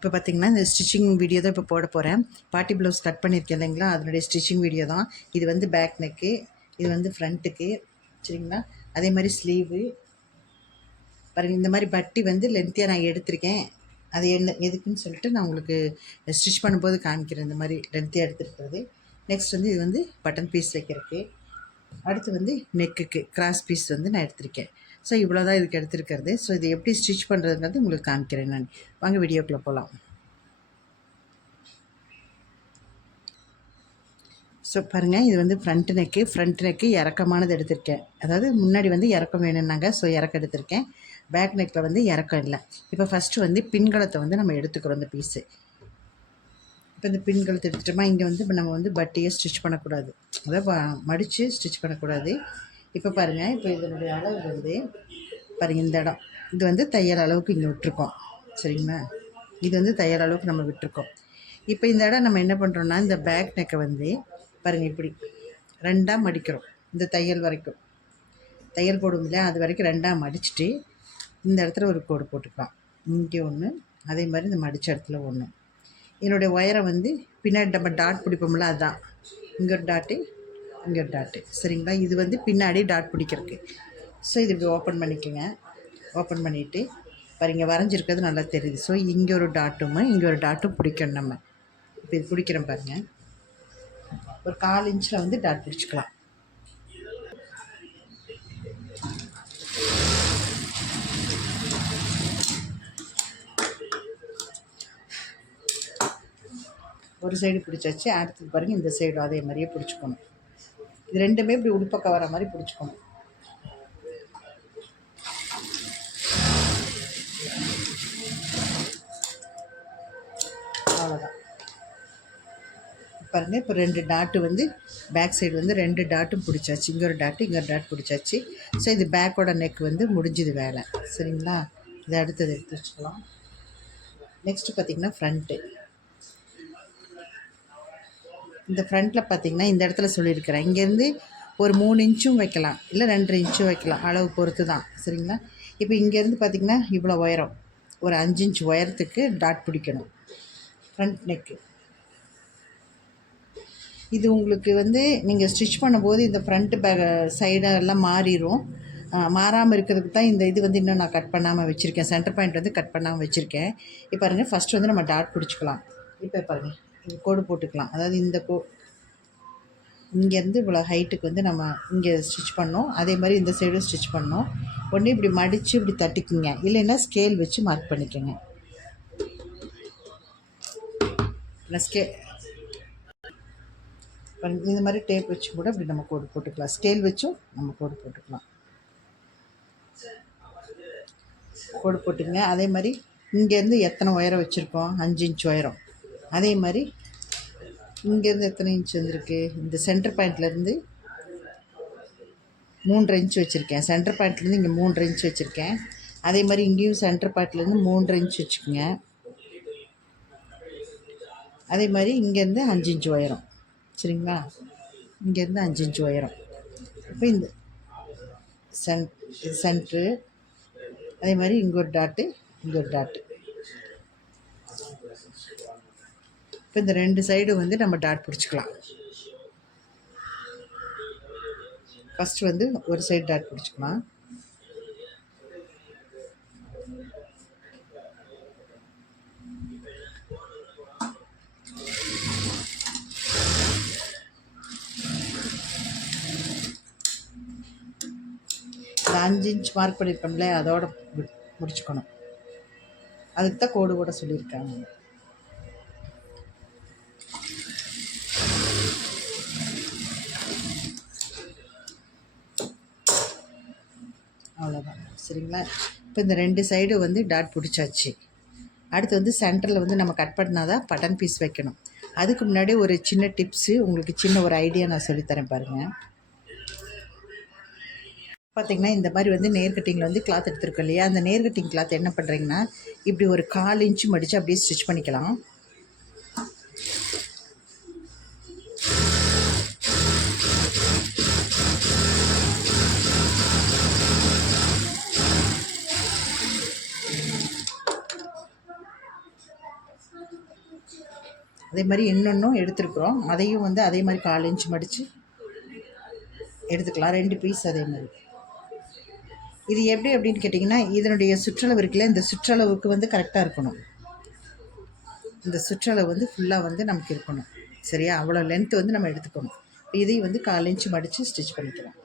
இப்போ பார்த்திங்கன்னா இந்த ஸ்டிச்சிங் வீடியோ தான் இப்போ போட போகிறேன். பார்ட்டி ப்ளவுஸ் கட் பண்ணியிருக்கேன் இல்லைங்களா, அதனுடைய ஸ்டிச்சிங் வீடியோ தான் இது. வந்து பேக் நெக்கு, இது வந்து ஃப்ரண்ட்டுக்கு, சரிங்களா. அதே மாதிரி ஸ்லீவு பாருங்கள். இந்த மாதிரி பட்டி வந்து லென்த்தியாக நான் எடுத்திருக்கேன். அது என்ன எதுக்குன்னு சொல்லிட்டு நான் உங்களுக்கு ஸ்டிச் பண்ணும்போது காமிக்கிறேன். இந்த மாதிரி லென்த்தியாக எடுத்துருக்கிறது. நெக்ஸ்ட் வந்து இது வந்து பட்டன் பீஸ் வைக்கிறதுக்கு. அடுத்து வந்து நெக்குக்கு கிராஸ் பீஸ் வந்து நான் எடுத்திருக்கேன். ஸோ இவ்வளோ தான் இதுக்கு எடுத்துருக்கிறது. ஸோ இது எப்படி ஸ்டிச் பண்ணுறதுங்கிறது உங்களுக்கு காமிக்கிறேன் நான். வாங்க வீடியோக்குள்ளே போகலாம். ஸோ பாருங்கள், இது வந்து ஃப்ரண்ட் நெக்கு இறக்கமானது எடுத்திருக்கேன். அதாவது முன்னாடி வந்து இறக்கம் வேணும்னாங்க, ஸோ இறக்கம் எடுத்திருக்கேன். பேக் நெக்கில் வந்து இறக்கம் இல்லை. இப்போ ஃபஸ்ட்டு வந்து பின்கலத்தை வந்து நம்ம எடுத்துக்கிறோம் இந்த பீஸு. இப்போ இந்த பின்கலத்தை எடுத்துட்டோமா, இங்கே வந்து இப்போ நம்ம வந்து பட்டியை ஸ்டிச் பண்ணக்கூடாது, அதாவது மடித்து ஸ்டிச் பண்ணக்கூடாது. இப்போ பாருங்கள், இப்போ இதனுடைய அளவு வந்து பாருங்கள், இந்த இடம் இது வந்து தையல் அளவுக்கு இங்கே விட்டுருக்கோம், சரிங்களா. இது வந்து தையல் அளவுக்கு நம்ம விட்டுருக்கோம். இப்போ இந்த இடம் நம்ம என்ன பண்ணுறோன்னா, இந்த பேக் நெக்கை வந்து பாருங்கள் இப்படி ரெண்டாக மடிக்கிறோம். இந்த தையல் வரைக்கும் தையல் போடும் இல்லையா, அது வரைக்கும் ரெண்டாக மடிச்சுட்டு இந்த இடத்துல ஒரு கோடு போட்டுக்கலாம். இங்கே ஒன்று, அதே மாதிரி இந்த மடித்த இடத்துல ஒன்று. என்னுடைய ஒயரை வந்து பின்னாடி நம்ம டாட் பிடிப்போம்ல, அதுதான் இங்கே ஒரு டாட்டு, இங்கே ஒரு டாட்டு, சரிங்களா. இது வந்து பின்னாடி டாட் பிடிக்கிறதுக்கு. ஸோ இது இப்படி ஓப்பன் பண்ணிக்கோங்க. ஓப்பன் பண்ணிவிட்டு பாருங்க, வரைஞ்சிருக்கிறது நல்லா தெரியுது. ஸோ இங்கே ஒரு டாட்டும் இங்கே ஒரு டாட்டும் பிடிக்கணும் நம்ம. இப்போ இது பிடிக்கிறோம் பாருங்கள். ஒரு 1/4 இன்ச்சில் வந்து டாட் பிடிச்சிக்கலாம். ஒரு சைடு பிடிச்சாச்சு. அடுத்தது பாருங்கள், இந்த சைடு அதே மாதிரியே பிடிச்சிக்கணும். இது ரெண்டுமே இப்படி உள்பக்க வர மாதிரி பிடிச்சிக்கணும். அவ்வளோதான். பாருங்கள், இப்போ 2 டாட்டு வந்து பேக் சைடு வந்து 2 டாட்டும் பிடிச்சாச்சு. இங்கே ஒரு டாட்டு, இங்கே ஒரு டாட் பிடிச்சாச்சு. ஸோ இது பேக்கோட நெக் வந்து முடிஞ்சுது வேலை, சரிங்களா. இதை அடுத்தது எடுத்து வச்சுக்கலாம். நெக்ஸ்ட்டு பார்த்திங்கன்னா ஃப்ரண்ட்டு. இந்த ஃப்ரண்ட்டில் பார்த்திங்கன்னா இந்த இடத்துல சொல்லியிருக்கிறேன், இங்கேருந்து ஒரு 3 இன்ச்சும் வைக்கலாம், இல்லை 2.5 இன்ச்சும் வைக்கலாம், அளவு பொறுத்து தான், சரிங்களா. இப்போ இங்கேருந்து பார்த்திங்கன்னா இவ்வளோ உயரம், ஒரு 5 இன்ச் உயரத்துக்கு டாட் பிடிக்கணும் ஃப்ரண்ட் நெக்கு. இது உங்களுக்கு வந்து நீங்கள் ஸ்டிச் பண்ணும்போது இந்த ஃப்ரண்ட்டு பேக் சைடெல்லாம் மாறிடும். மாறாமல் இருக்கிறதுக்கு தான் இந்த இது வந்து இன்னும் நான் கட் பண்ணாமல் வச்சுருக்கேன். சென்டர் பாயிண்ட் வந்து கட் பண்ணாமல் வச்சுருக்கேன். இப்போ பாருங்கள், ஃபஸ்ட்டு வந்து நம்ம டாட் பிடிச்சிக்கலாம். இப்போ பாருங்கள், இது கோடு போட்டுக்கலாம். அதாவது இந்த இங்கேருந்து இவ்வளோ ஹைட்டுக்கு வந்து நம்ம இங்கே ஸ்டிச் பண்ணோம். அதே மாதிரி இந்த சைடும் ஸ்டிச் பண்ணோம். ஒன்று இப்படி மடித்து இப்படி தட்டிக்குங்க, இல்லைன்னா ஸ்கேல் வச்சு மார்க் பண்ணிக்கோங்க. இந்த மாதிரி டேப் வச்சு கூட இப்படி நம்ம கோடு போட்டுக்கலாம். ஸ்கேல் வச்சும் நம்ம கோடு போட்டுக்கலாம். கோடு போட்டுங்க. அதே மாதிரி இங்கேருந்து எத்தனை உயரம் வச்சுருக்கோம், 5 இன்ச் உயரம். அதே மாதிரி இங்கேருந்து எத்தனை இன்ச் வந்திருக்கு, இந்த சென்டர் பாயிண்ட்லேருந்து 3.5 இன்ச் வச்சுருக்கேன். சென்டர் பாயிண்ட்லேருந்து இங்கே 3.5 இன்ச் வச்சுருக்கேன். அதே மாதிரி இங்கேயும் சென்டர் பாயிண்ட்லேருந்து 3.5 இன்ச் வச்சுக்கோங்க. அதே மாதிரி இங்கேருந்து 5 இன்ச் உயரம், சரிங்களா. இங்கேருந்து 5 இன்ச் உயரம். இப்போ இந்த சென்ட்ரு, அதே மாதிரி இங்கே ஒரு டாட்டு, இங்கே ஒரு டாட்டு. இப்போ இந்த 2 சைடு வந்து நம்ம டாட் பிடிச்சிக்கலாம். ஃபஸ்ட்டு வந்து ஒரு சைடு டாட் பிடிச்சிக்கலாம். இந்த 5 இன்ச் மார்க் பண்ணியிருக்கோம்ல, அதோட முடிச்சுக்கணும். அதுக்கு தான் கோடு கூட சொல்லியிருக்காங்க. அவ்வளோதான், சரிங்களா. இப்போ இந்த 2 சைடு வந்து டாட் பிடிச்சாச்சு. அடுத்து வந்து சென்டரில் வந்து நம்ம கட் பண்ணால் தான் பட்டன் பீஸ் வைக்கணும். அதுக்கு முன்னாடி ஒரு சின்ன டிப்ஸு, உங்களுக்கு சின்ன ஒரு ஐடியா நான் சொல்லித்தரேன் பாருங்கள். பார்த்திங்கன்னா இந்த மாதிரி வந்து நேர் கட்டிங்கில் வந்து கிளாத் எடுத்துருக்கோம் இல்லையா, அந்த நேர் கட்டிங் கிளாத் என்ன பண்ணுறீங்கன்னா இப்படி ஒரு 1/4 இன்ச்சு மடித்து அப்படியே ஸ்டிச் பண்ணிக்கலாம். அதே மாதிரி இன்னொன்றும் எடுத்துருக்குறோம், அதையும் வந்து அதே மாதிரி 1/4 இன்ச் மடித்து எடுத்துக்கலாம். 2 பீஸ் அதே மாதிரி. இது எப்படி அப்படின்னு கேட்டிங்கன்னா, இதனுடைய சுற்றளவு இருக்குல்ல, இந்த சுற்றளவுக்கு வந்து கரெக்டாக இருக்கணும். இந்த சுற்றளவு வந்து ஃபுல்லாக வந்து நமக்கு இருக்கணும். சரியா? அவ்வளோ லென்த் வந்து நம்ம எடுத்துக்கணும். இதையும் வந்து 1/4 இன்ச் மடித்து ஸ்டிச் பண்ணிக்கலாம்.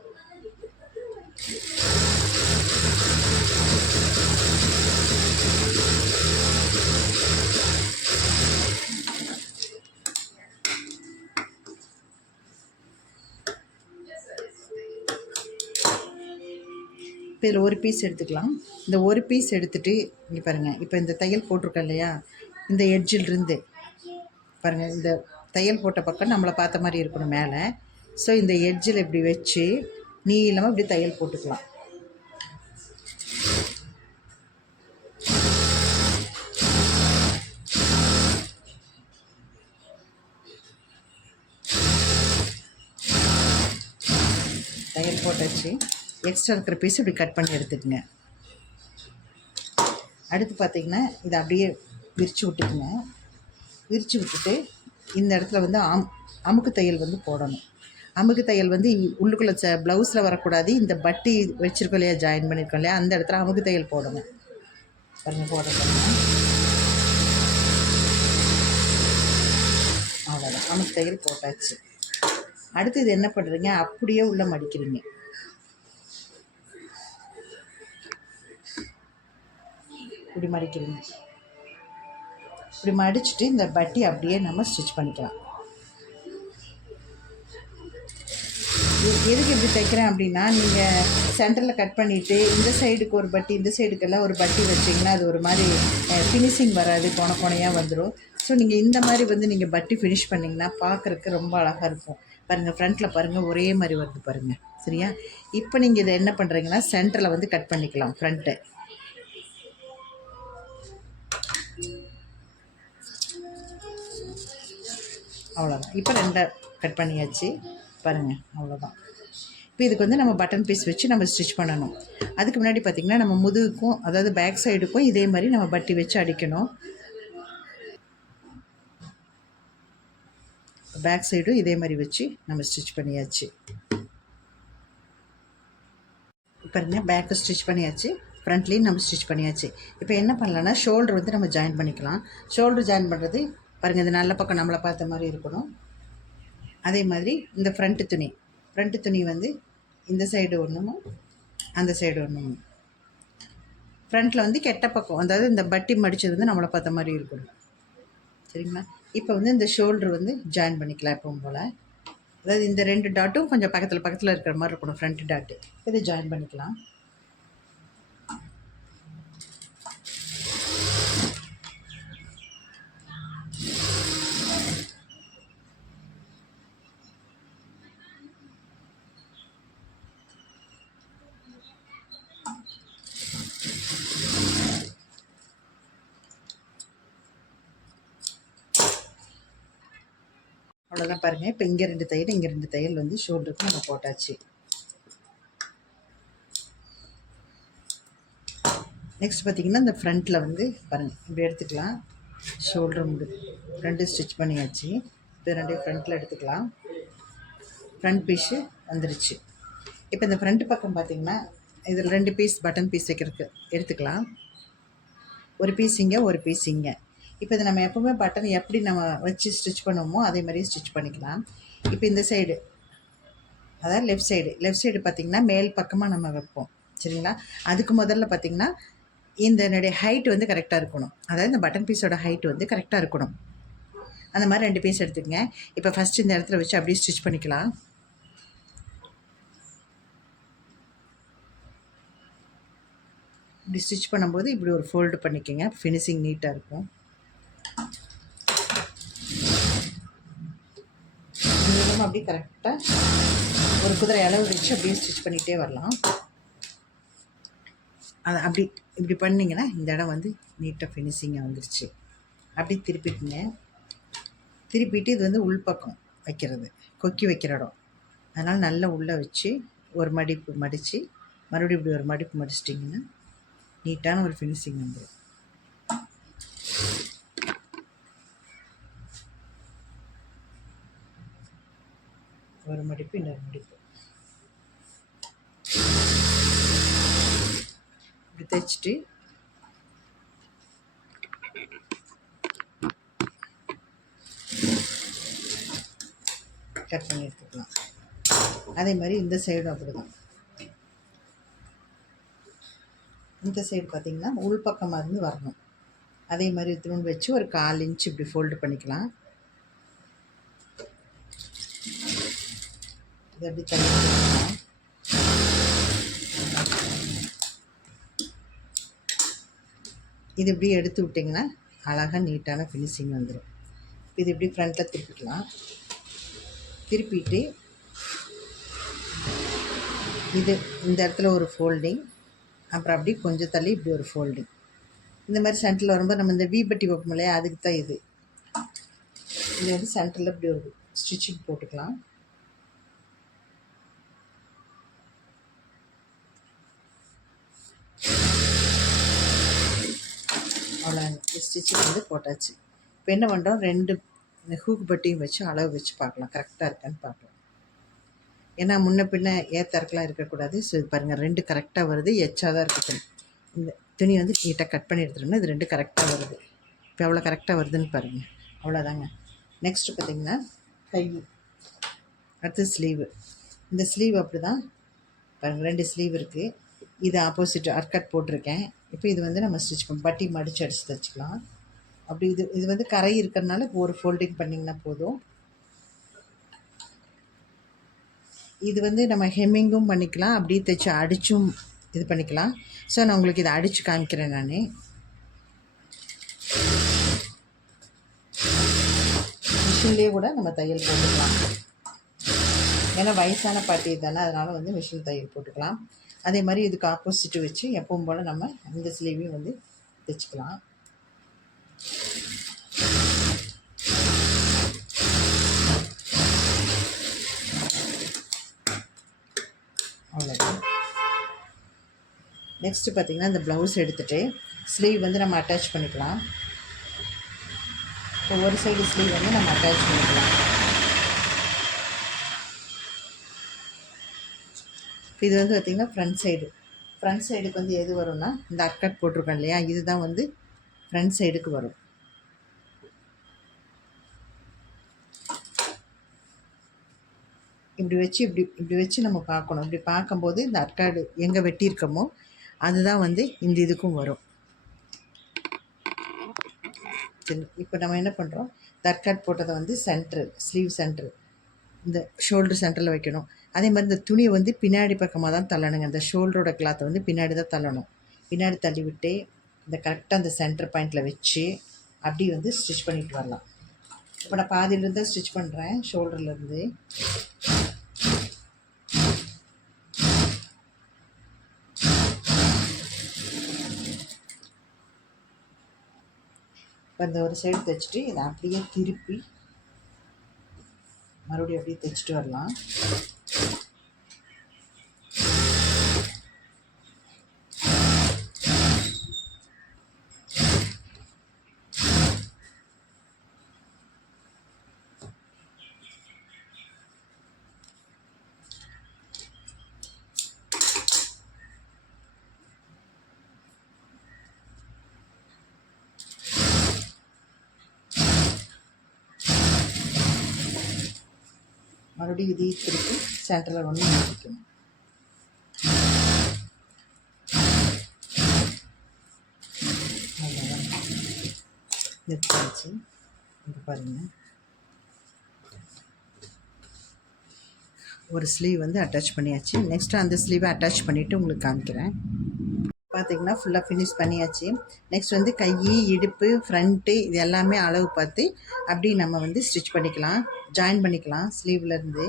இப்போ இதில் ஒரு பீஸ் எடுத்துக்கலாம். இந்த ஒரு பீஸ் எடுத்துகிட்டு இங்கே பாருங்கள், இப்போ இந்த தையல் போட்டிருக்கோம் இல்லையா, இந்த எட்ஜிலிருந்து பாருங்கள், இந்த தையல் போட்ட பக்கம் நம்மளை பார்த்த மாதிரி இருக்கணும் மேலே. ஸோ இந்த எட்ஜில் இப்படி வச்சு நீளமாக இப்படி தையல் போட்டுக்கலாம். தையல் போட்டாச்சு. எக்ஸ்ட்ரா இருக்கிற பீஸ் இப்படி கட் பண்ணி எடுத்துக்கங்க. அடுத்து பார்த்திங்கன்னா இதை அப்படியே விரித்து விட்டுக்குங்க. விரித்து விட்டுட்டு இந்த இடத்துல வந்து அமுக்கு தையல் வந்து போடணும். அமுக்கு தையல் வந்து உள்ளுக்குள்ளே ப்ளவுஸில் வரக்கூடாது. இந்த பட்டி வச்சுருக்கோம் இல்லையா, ஜாயின் பண்ணியிருக்கோம் இல்லையா, அந்த இடத்துல அமுக்கு தையல் போடணும். பாருங்கள், போடணும். அவ்வளோதான், அமுக்கு தையல் போட்டாச்சு. அடுத்து இது என்ன பண்ணுறீங்க, அப்படியே உள்ளே மடிக்கிறீங்க. இப்படி மடிக்கிறீங்க. இப்படி மடிச்சுட்டு இந்த பட்டி அப்படியே நம்ம ஸ்டிச் பண்ணிக்கலாம். எதுக்கு இப்படி தைக்கிறேன் அப்படின்னா, நீங்கள் சென்டரில் கட் பண்ணிவிட்டு இந்த சைடுக்கு ஒரு பட்டி, இந்த சைடுக்கெல்லாம் ஒரு பட்டி வச்சிங்கன்னா அது ஒரு மாதிரி ஃபினிஷிங் வராது, கொனையாக வந்துடும். ஸோ நீங்கள் இந்த மாதிரி வந்து நீங்கள் பட்டி ஃபினிஷ் பண்ணிங்கன்னா பார்க்குறக்கு ரொம்ப அழகாக இருக்கும். பாருங்கள், ஃப்ரண்ட்டில் பாருங்கள், ஒரே மாதிரி வருது பாருங்கள். சரியா? இப்போ நீங்கள் இதை என்ன பண்ணுறீங்கன்னா, சென்டரில் வந்து கட் பண்ணிக்கலாம் ஃப்ரண்ட்டை. அவ்வளோதான். இப்போ 2 கட் பண்ணியாச்சு பாருங்கள், அவ்வளோதான். இப்போ இதுக்கு வந்து நம்ம பட்டன் பீஸ் வச்சு நம்ம ஸ்டிச் பண்ணணும். அதுக்கு முன்னாடி பார்த்திங்கன்னா நம்ம முதுகுக்கும், அதாவது பேக் சைடுக்கும் இதே மாதிரி நம்ம பட்டி வச்சு அடிக்கணும். பேக் சைடும் இதே மாதிரி வச்சு நம்ம ஸ்டிச் பண்ணியாச்சு. பாருங்கள், பேக்கு ஸ்டிச் பண்ணியாச்சு, ஃப்ரண்ட்லேயும் நம்ம ஸ்டிச் பண்ணியாச்சு. இப்போ என்ன பண்ணலான்னா, ஷோல்டர் வந்து நம்ம ஜாயின் பண்ணிக்கலாம். ஷோல்டர் ஜாயின் பண்ணுறது பாருங்கள், இது நல்ல பக்கம் நம்மளை பார்த்த மாதிரி இருக்கணும். அதே மாதிரி இந்த ஃப்ரண்ட்டு துணி வந்து இந்த சைடு ஒன்றும் அந்த சைடு ஒன்றும். ஃப்ரண்ட்டில் வந்து கெட்ட பக்கம், அதாவது இந்த பட்டி மடித்தது வந்து நம்மளை பார்த்த மாதிரி இருக்கணும். சரிங்களா? இப்போ வந்து இந்த ஷோல்டர் வந்து ஜாயின் பண்ணிக்கலாம் எப்பவும் போல். அதாவது இந்த 2 டாட்டும் கொஞ்சம் பக்கத்தில் இருக்கிற மாதிரி இருக்கணும், ஃப்ரண்ட் டாட்டு. இதை ஜாயின் பண்ணிக்கலாம். அவ்வளோதான் பாருங்கள். இப்போ இங்கே 2 தையல், இங்கே 2 தையல் வந்து ஷோல்டருக்கு நம்ம போட்டாச்சு. நெக்ஸ்ட் பார்த்திங்கன்னா, இந்த ஃப்ரண்ட்டில் வந்து பாருங்கள், இப்படி எடுத்துக்கலாம். ஷோல்டர் 2 ஸ்டிச் பண்ணியாச்சு. இப்போ 2 ஃப்ரண்ட்டில் எடுத்துக்கலாம். ஃப்ரண்ட் பீஸு வந்துருச்சு. இப்போ இந்த ஃப்ரண்ட் பக்கம் பார்த்திங்கன்னா, இதில் 2 பீஸ் பட்டன் பீஸ் வைக்கிறதுக்கு எடுத்துக்கலாம். ஒரு பீஸ் இங்கே, ஒரு பீஸ் இங்கே. இப்போ இதை நம்ம எப்போவுமே பட்டன் எப்படி நம்ம வச்சு ஸ்டிச் பண்ணுவோமோ அதே மாதிரியே ஸ்டிச் பண்ணிக்கலாம். இப்போ இந்த சைடு, அதாவது லெஃப்ட் சைடு பார்த்திங்கன்னா மேல் பக்கமாக நம்ம வைப்போம். சரிங்களா? அதுக்கு முதல்ல பார்த்திங்கன்னா இந்த என்னுடைய ஹைட் வந்து கரெக்டாக இருக்கணும். அதாவது இந்த பட்டன் பீஸோட ஹைட் வந்து கரெக்டாக இருக்கணும். அந்த மாதிரி 2 பீஸ் எடுத்துக்கங்க. இப்போ ஃபஸ்ட்டு இந்த இடத்துல வச்சு அப்படியே ஸ்டிச் பண்ணிக்கலாம். இப்படி ஸ்டிச் பண்ணும்போது இப்படி ஒரு ஃபோல்டு பண்ணிக்கோங்க, ஃபினிஷிங் நீட்டாக இருக்கும். நீளமாக அப்படியே கரெக்டாக ஒரு குதிரை அளவு வச்சு அப்படியே ஸ்டிச் பண்ணிகிட்டே வரலாம். அதை அப்படி இப்படி பண்ணிங்கன்னா இந்த இடம் வந்து நீட்டாக ஃபினிஷிங்காக வந்துருச்சு. அப்படி திருப்பிட்டுங்க. திருப்பிட்டு இது வந்து உள்பக்கம் வைக்கிறது, கொக்கி வைக்கிற இடம். அதனால் நல்லா உள்ளே வச்சு ஒரு மடிப்பு மடித்து மறுபடியும் இப்படி ஒரு மடிப்பு மடிச்சிட்டிங்கன்னா நீட்டான ஒரு ஃபினிஷிங் வந்துடும். ஒரு மடிப்பு இன்னொரு மடிப்பு இப்படி தைச்சிட்டு கட் பண்ணி எடுத்துக்கலாம். அதே மாதிரி இந்த சைடும் அப்படி தான். இந்த சைடு பார்த்திங்கன்னா உள்பக்கமாக இருந்து வரணும். அதே மாதிரி திரும்ப வச்சு ஒரு 1/4 இன்ச் இப்படி ஃபோல்டு பண்ணிக்கலாம். இது அப்படி தள்ளி இது இப்படி எடுத்து விட்டிங்கன்னா அழகாக நீட்டான ஃபினிஷிங் வந்துடும். இது இப்படி ஃப்ரண்ட்டில் திருப்பிக்கலாம். திருப்பிட்டு இது இந்த இடத்துல ஒரு ஃபோல்டிங், அப்புறம் அப்படி கொஞ்சம் தள்ளி இப்படி ஒரு ஃபோல்டிங். இந்த மாதிரி சென்டரில் வரும்போது நம்ம இந்த வீபட்டி வைப்போம் இல்லையா, அதுக்கு தான் இது. இது வந்து சென்டரில் இப்படி ஒரு ஸ்டிச்சிங் போட்டுக்கலாம். அவ்வளோ ஸ்டிச்சிங் வந்து போட்டாச்சு. இப்போ என்ன பண்ணுறோம், 2 ஹூக் பட்டியும் வச்சு அளவு வச்சு பார்க்கலாம், கரெக்டாக இருக்கான்னு பார்க்கலாம். ஏன்னா முன்ன பின்ன ஏத்தறக்கெலாம் இருக்கக்கூடாது. ஸோ இது பாருங்கள் 2 கரெக்டாக வருது. எச்சா தான் இருக்குது. இந்த துணி வந்து நீட்டாக கட் பண்ணி எடுத்துட்டோம்னா இது 2 கரெக்டாக வருது. இப்போ எவ்வளோ கரெக்டாக வருதுன்னு பாருங்கள். அவ்வளோதாங்க. நெக்ஸ்ட்டு பார்த்திங்கன்னா கை, அடுத்து ஸ்லீவு. இந்த ஸ்லீவ் அப்படி தான் பாருங்கள், 2 ஸ்லீவ் இருக்குது. இது ஆப்போசிட் அர்கட் போட்டிருக்கேன். இப்போ இது வந்து நம்ம ஸ்டிச் பண்ண பட்டி மடித்து அடித்து தைச்சிக்கலாம். அப்படி இது வந்து கரை இருக்கிறதுனால ஒரு ஃபோல்டிங் பண்ணிங்கன்னா போதும். இது வந்து நம்ம ஹெம்மிங்கும் பண்ணிக்கலாம், அப்படியே தைச்சி அடித்தும் இது பண்ணிக்கலாம். ஸோ நான் உங்களுக்கு இதை அடித்து காமிக்கிறேன். நான் மிஷின்லேயே கூட நம்ம தையல் போட்டுக்கலாம். ஏன்னா வயசான பாட்டி தானே, அதனால் வந்து மிஷின் தையல் போட்டுக்கலாம். அதே மாதிரி இதுக்கு ஆப்போசிட்டு வச்சு எப்பவும் போல் நம்ம இந்த ஸ்லீவையும் வந்து தைச்சிக்கலாம். அவ்வளோதான். நெக்ஸ்ட்டு பார்த்திங்கன்னா இந்த ப்ளவுஸ் எடுத்துகிட்டு ஸ்லீவ் வந்து நம்ம அட்டாச் பண்ணிக்கலாம். இப்போ ஒரு சைடு ஸ்லீவ் வந்து நம்ம அட்டாச் பண்ணிக்கலாம். இது வந்து பார்த்திங்கன்னா ஃப்ரண்ட் சைடுக்கு வந்து எது வரும்னா இந்த அர்கட் போட்டிருக்கோம் இல்லையா, இதுதான் வந்து ஃப்ரண்ட் சைடுக்கு வரும். இப்படி வச்சு நம்ம பார்க்கணும். இப்படி பார்க்கும்போது இந்த அர்காடு எங்கே வெட்டியிருக்கோமோ அதுதான் வந்து இந்த இதுக்கும் வரும். சரி, இப்போ நம்ம என்ன பண்ணுறோம், இந்த அர்காட் போட்டதை வந்து ஸ்லீவ் சென்ட்ரு இந்த ஷோல்டர் சென்டரில் வைக்கணும். அதே மாதிரி இந்த துணியை வந்து பின்னாடி பக்கமாக தான் தள்ளணுங்க. இந்த ஷோல்டரோட கிளாத்தை வந்து பின்னாடி தான் தள்ளணும். பின்னாடி தள்ளி விட்டு இந்த கரெக்டாக அந்த சென்டர் பாயிண்டில் வச்சு அப்படி வந்து ஸ்டிச் பண்ணிட்டு வரலாம். இப்போ நான் பாதியிலேருந்து தான் ஸ்டிச் பண்ணுறேன், ஷோல்டர்லேருந்து. இப்போ இந்த ஒரு சைடு தைச்சிட்டு இதை அப்படியே திருப்பி மறுபடியும் அப்படியே தைச்சிட்டு வரலாம். மறுபடியும் இதையும் திருப்பி சென்டரில் ஒன்று மாற்றிக்கணும். நிறுத்தாச்சு. இது பாருங்கள், ஒரு ஸ்லீவ் வந்து அட்டாச் பண்ணியாச்சு. நெக்ஸ்ட்டு அந்த ஸ்லீவை அட்டாச் பண்ணிவிட்டு உங்களுக்கு காமிக்கிறேன். பார்த்திங்கன்னா ஃபுல்லாக ஃபினிஷ் பண்ணியாச்சு. நெக்ஸ்ட் வந்து கை, இடுப்பு, ஃப்ரண்ட்டு இது எல்லாமே அளவு பார்த்து அப்படி நம்ம வந்து ஸ்டிச் பண்ணிக்கலாம், ஜாயின் பண்ணிக்கலாம் ஸ்லீவ்லேருந்து.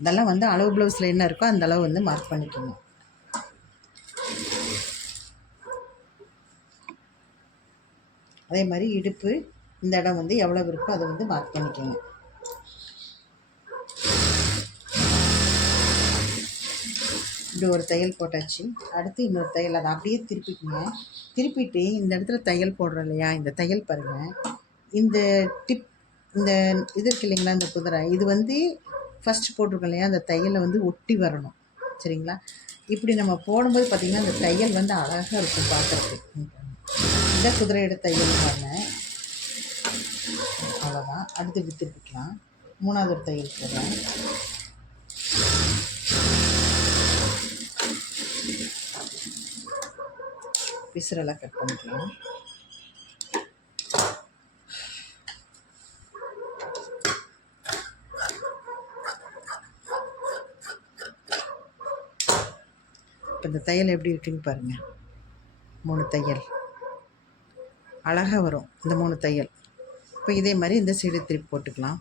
இதெல்லாம் வந்து அளவு ப்ளவுஸில் என்ன இருக்கோ அந்த அளவு வந்து மார்க் பண்ணிக்கணும். அதே மாதிரி இடுப்பு இந்த இடம் வந்து எவ்வளோ இருக்கோ அதை வந்து மார்க் பண்ணிக்கோங்க. இப்படி ஒரு தையல் போட்டாச்சு. அடுத்து இன்னொரு தையல், அதை அப்படியே திருப்பிக்குங்க. திருப்பிட்டு இந்த இடத்துல தையல் போடுறோம் இல்லையா, இந்த தையல் பாருங்கள், இந்த டிப் இந்த இது இருக்கு இல்லைங்களா, இந்த குதிரை இது வந்து ஃபஸ்ட்டு போட்டிருக்கோம் இல்லையா, அந்த தையலை வந்து ஒட்டி வரணும். சரிங்களா? இப்படி நம்ம போடும்போது பார்த்திங்கன்னா அந்த தையல் வந்து அழகாக இருக்கும் பார்க்குறதுக்கு. இந்த குதிரையோட தையல் பண்ணேன், அவ்வளோதான். அடுத்து இப்படி திருப்பிக்கலாம். 3வது ஒரு தையல் போடுறேன். பிசுரெல்லாம் கட் பண்ணிக்கலாம். இப்போ இந்த தையல் எப்படி இருக்குன்னு பாருங்கள். 3 தையல் அழகாக வரும், இந்த 3 தையல். இப்போ இதே மாதிரி இந்த சைடு திருப்பி போட்டுக்கலாம்.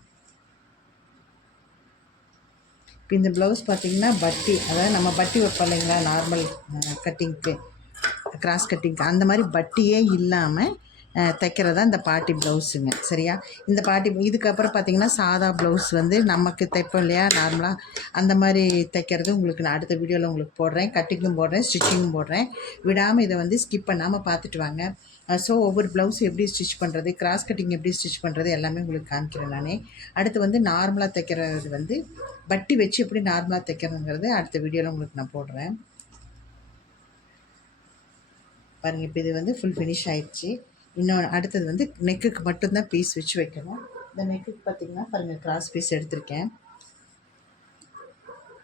இப்போ இந்த ப்ளவுஸ் பார்த்திங்கன்னா பட்டி, அதாவது நம்ம பட்டி வைப்போம் இல்லைங்களா, நார்மல் கட்டிங்க்கு, கிராஸ் கட்டிங்க்கு, அந்த மாதிரி பட்டியே இல்லாமல் தைக்கிறதா இந்த பாட்டி ப்ளவுஸுங்க. சரியா? இந்த பாட்டி இதுக்கப்புறம் பார்த்திங்கன்னா சாதா ப்ளவுஸ் வந்து நமக்கு தைப்போம் இல்லையா நார்மலாக, அந்த மாதிரி தைக்கிறது உங்களுக்கு நான் அடுத்த வீடியோவில் உங்களுக்கு போடுறேன். கட்டிங்கும் போடுறேன், ஸ்டிச்சிங்கும் போடுறேன். விடாமல் இதை வந்து ஸ்கிப் பண்ணாமல் பார்த்துட்டு வாங்க. ஸோ ஒவ்வொரு ப்ளவுஸ் எப்படி ஸ்டிச் பண்ணுறது, கிராஸ் கட்டிங் எப்படி ஸ்டிச் பண்ணுறது எல்லாமே உங்களுக்கு காமிக்கிறேன் நானே. அடுத்து வந்து நார்மலாக தைக்கிறது வந்து பட்டி வச்சு எப்படி நார்மலாக தைக்கிறதுங்கிறது அடுத்த வீடியோவில் உங்களுக்கு நான் போடுறேன். பாருங்கள், இப்போ இது வந்து ஃபுல் ஃபினிஷ் ஆகிடுச்சு. இன்னொன்று அடுத்தது வந்து நெக்குக்கு மட்டும்தான் பீஸ் வச்சு வைக்கணும். இந்த நெக்குக்கு பார்த்திங்கன்னா பாருங்கள், கிராஸ் பீஸ் எடுத்திருக்கேன்.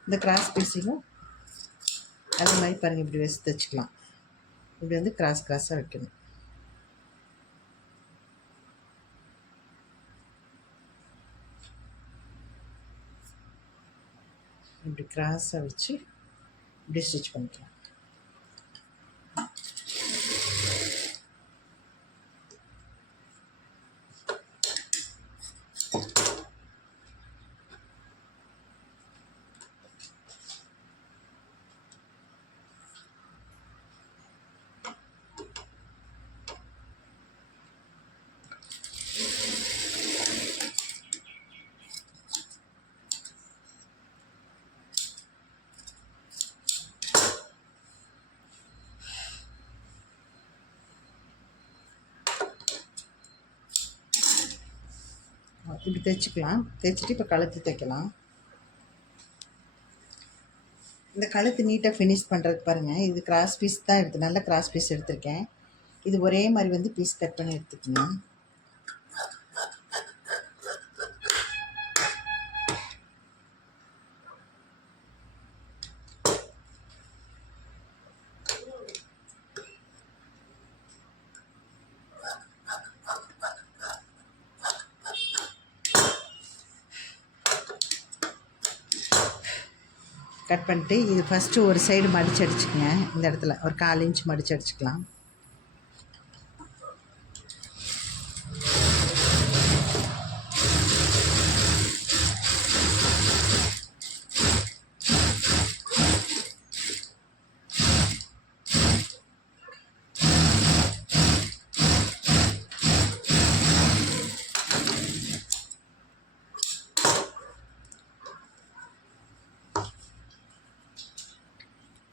இந்த கிராஸ் பீஸையும் அதே மாதிரி பாருங்கள் இப்படி வச்சு தைச்சிக்கலாம். இப்படி வந்து கிராஸாக வைக்கணும். இப்படி கிராஸாக வச்சு இப்படி ஸ்டிச் பண்ணிக்கலாம். இப்படி தைச்சிக்கலாம். தைச்சிட்டு இப்போ கழுத்து தைக்கலாம். இந்த கழுத்து நீட்டாக ஃபினிஷ் பண்ணுறதுக்கு பாருங்கள், இது கிராஸ் பீஸ் தான் எடுத்து, நல்ல கிராஸ் பீஸ் எடுத்திருக்கேன். இது ஒரே மாதிரி வந்து பீஸ் கட் பண்ணி எடுத்துக்கணும். கட் பண்ணிட்டு இது ஃபஸ்ட்டு ஒரு சைடு மடித்து அடிச்சுக்கங்க. இந்த இடத்துல ஒரு 1/4 இன்ச் மடித்து அடிச்சுக்கலாம்.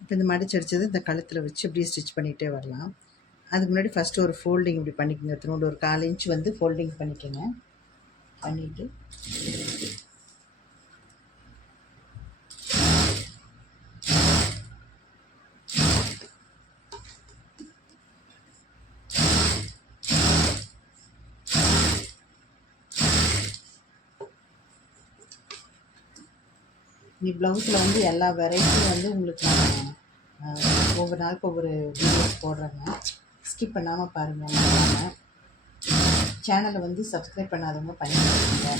இப்போ இந்த மடிச்சு அடித்தது இந்த கழுத்தில் வச்சு இப்படியே ஸ்டிச் பண்ணிகிட்டே வரலாம். அதுக்கு முன்னாடி ஃபஸ்ட்டு ஒரு ஃபோல்டிங் இப்படி பண்ணிக்கோங்க. திரும்ப ஒரு 1/4 இன்ச் வந்து ஃபோல்டிங் பண்ணிக்கோங்க. பண்ணிவிட்டு நீ ப்ளவுஸில் வந்து எல்லா வெரைட்டியும் வந்து உங்களுக்கு நான் ஒவ்வொரு நாளுக்கு ஒவ்வொரு வீடியோஸ் போடுறேங்க. ஸ்கிப் பண்ணாமல் பாருங்கள். நம்ம சேனலை வந்து சப்ஸ்கிரைப் பண்ணாதவங்க பண்ணிடுங்க.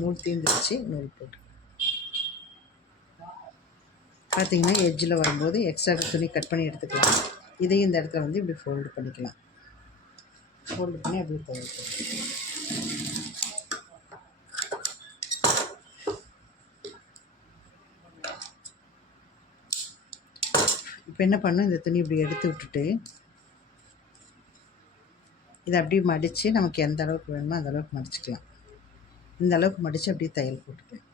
நூல் தீர்ந்துருச்சு, நூல் போட்டு பார்த்தீங்கன்னா எட்ஜில் வரும்போது எக்ஸ்ட்ரா துணி கட் பண்ணி எடுத்துக்கலாம். இதையும் இந்த இடத்துல வந்து இப்படி ஃபோல்டு பண்ணிக்கலாம். ஃபோல்டு பண்ணி அப்படியே தயாரிக்கலாம். இப்போ என்ன பண்ணணும், இந்த துணி இப்படி எடுத்து விட்டுட்டு இதை அப்படியே மடித்து நமக்கு எந்த அளவுக்கு வேணுமோ அந்த அளவுக்கு மடிச்சுக்கலாம். இந்த அளவுக்கு மடித்து அப்படியே தையல் போட்டுக்கலாம்.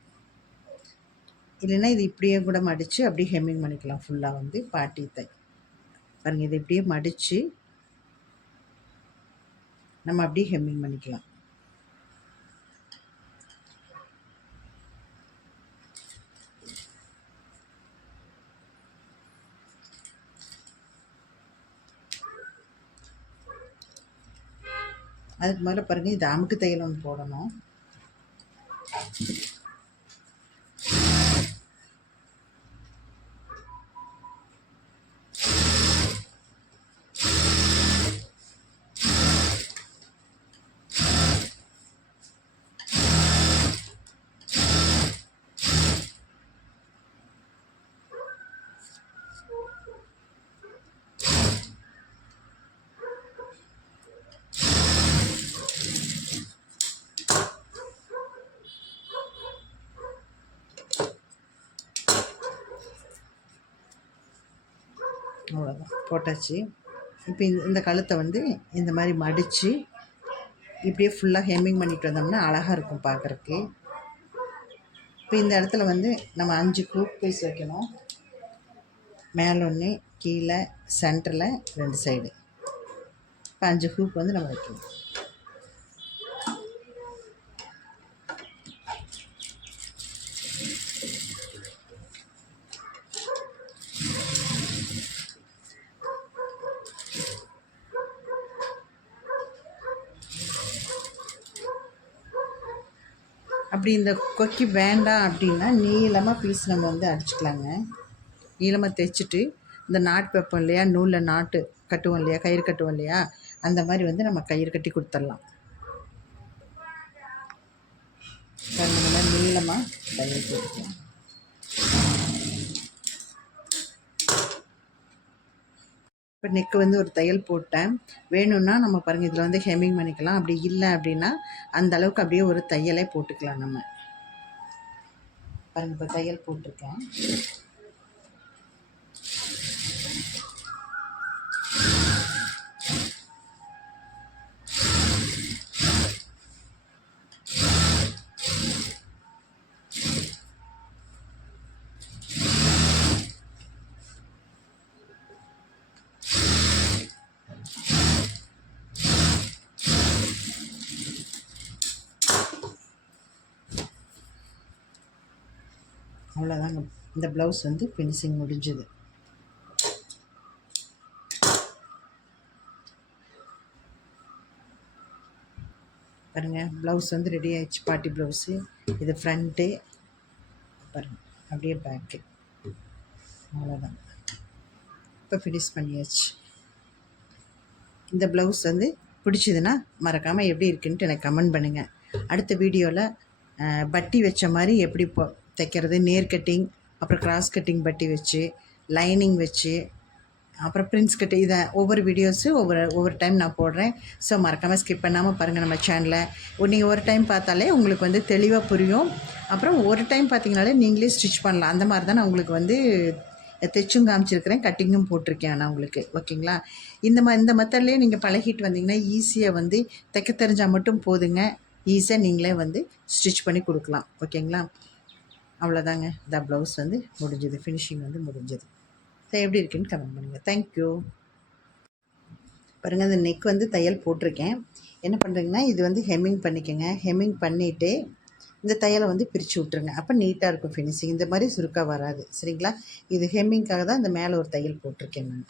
இல்லைன்னா இது இப்படியே கூட மடித்து அப்படியே ஹெம்மிங் பண்ணிக்கலாம். ஃபுல்லாக வந்து பாட்டி தை பாருங்கள், இதை இப்படியே மடித்து நம்ம அப்படியே ஹெம்மிங் பண்ணிக்கலாம். அதுக்கு மேலே பாருங்கள், இது அமுக்கு தையல் ஒன்று போடணும். அவ்வளோதான், போட்டாச்சு. இப்போ இந்த கழுத்தை வந்து இந்த மாதிரி மடித்து இப்படியே ஃபுல்லாக ஹெம்மிங் பண்ணிட்டு வந்தோம்னா அழகாக இருக்கும் பார்க்குறக்கு. இப்போ இந்த இடத்துல வந்து நம்ம 5 ஹூக் பீஸ் வைக்கணும். மேலே ஒன்று, கீழே, சென்டரில் 2 சைடு. இப்போ 5 ஹூக் வந்து நம்ம வைக்கணும். அப்படி இந்த கொக்கி வேண்டாம் அப்படின்னா நீளமாக பீஸ் நம்ம வந்து அடிச்சுக்கலாங்க. நீளமாக தைச்சிட்டு இந்த நாட்டு வைப்போம் இல்லையா, நூலில் நாட்டு கட்டுவோம் இல்லையா, கயிறு கட்டுவோம் இல்லையா, அந்த மாதிரி வந்து நம்ம கயிறு கட்டி கொடுத்துடலாம். இந்த மாதிரி நீளமாக கயிறு போட்டுக்கலாம். இப்போ நெக்கு வந்து ஒரு தையல் போட்டேன். வேணும்னா நம்ம பாருங்கள், இதில் வந்து ஹெம்மிங் பண்ணிக்கலாம். அப்படி இல்லை அப்படின்னா அந்த அளவுக்கு அப்படியே ஒரு தையலே போட்டுக்கலாம் நம்ம. பாருங்கள், இப்போ தையல் போட்டிருக்கேன். அவ்வளோதாங்க, இந்த ப்ளவுஸ் வந்து ஃபினிஷிங் முடிஞ்சுது. பாருங்கள், ப்ளவுஸ் வந்து ரெடி ஆகிடுச்சு. Party blouse. இது ஃப்ரண்ட்டு, பாருங்கள் அப்படியே பேக்கு. அவ்வளோதான், இப்போ ஃபினிஷ் பண்ணியாச்சு. இந்த ப்ளவுஸ் வந்து பிடிச்சதுன்னா மறக்காமல் எப்படி இருக்குன்ட்டு எனக்கு கமெண்ட் பண்ணுங்கள். அடுத்த வீடியோவில் பட்டி வச்ச மாதிரி எப்படி தைக்கிறது, நேர் கட்டிங், அப்புறம் கிராஸ் கட்டிங் பட்டி வச்சு, லைனிங் வச்சு, அப்புறம் பிரின்ஸ் கட்டு, இதை ஒவ்வொரு வீடியோஸு ஒவ்வொரு டைம் நான் போடுறேன். ஸோ மறக்காமல் ஸ்கிப் பண்ணாமல் பாருங்கள் நம்ம சேனலை. நீங்கள் ஒரு டைம் பார்த்தாலே உங்களுக்கு வந்து தெளிவாக புரியும். அப்புறம் ஒரு டைம் பார்த்தீங்கனாலே நீங்களே ஸ்டிச் பண்ணலாம். அந்த மாதிரி தான் நான் உங்களுக்கு வந்து தைச்சும் காமிச்சிருக்கிறேன், கட்டிங்கும் போட்டிருக்கேன் நான் உங்களுக்கு. ஓகேங்களா? இந்த மெத்தட்லேயே நீங்கள் பழகிட்டு வந்தீங்கன்னா ஈஸியாக வந்து தைக்க தெரிஞ்சால் மட்டும் போதுங்க. ஈஸியாக நீங்களே வந்து ஸ்டிச் பண்ணி கொடுக்கலாம். ஓகேங்களா? அவ்வளோதாங்க, இந்த ப்ளவுஸ் வந்து முடிஞ்சது, ஃபினிஷிங் வந்து முடிஞ்சது. ஸோ எப்படி இருக்குன்னு கமெண்ட் பண்ணுங்கள். தேங்க்யூ. பாருங்கள், இந்த நெக் வந்து தையல் போட்டிருக்கேன். என்ன பண்ணுறீங்கன்னா, இது வந்து ஹெம்மிங் பண்ணிக்கோங்க. ஹெம்மிங் பண்ணிவிட்டு இந்த தையலை வந்து பிரித்து விட்ருங்க. அப்போ நீட்டாக இருக்கும் ஃபினிஷிங். இந்த மாதிரி சுருக்காக வராது. சரிங்களா? இது ஹெம்மிங்காக தான் இந்த மேலே ஒரு தையல் போட்டிருக்கேன் நான்.